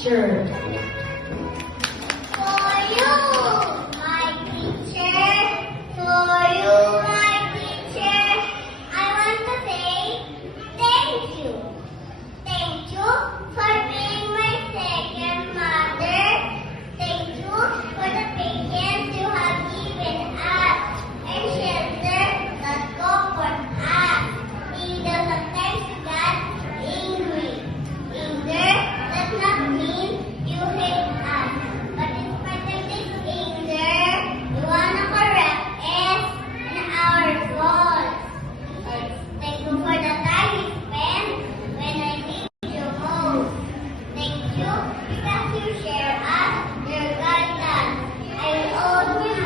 teacher. For you, my teacher, for you, my teacher, I want to say thank you. Thank you for being my second mother. Thank you for the patience you have given us and shelter that comforts us. Either sometimes you got angry. Anger does not mean you hate us. But in spite of this anger, you wanna correct us and our faults. Thank you for the time you spent when I need you most. Thank you because you share us your guidance. I will always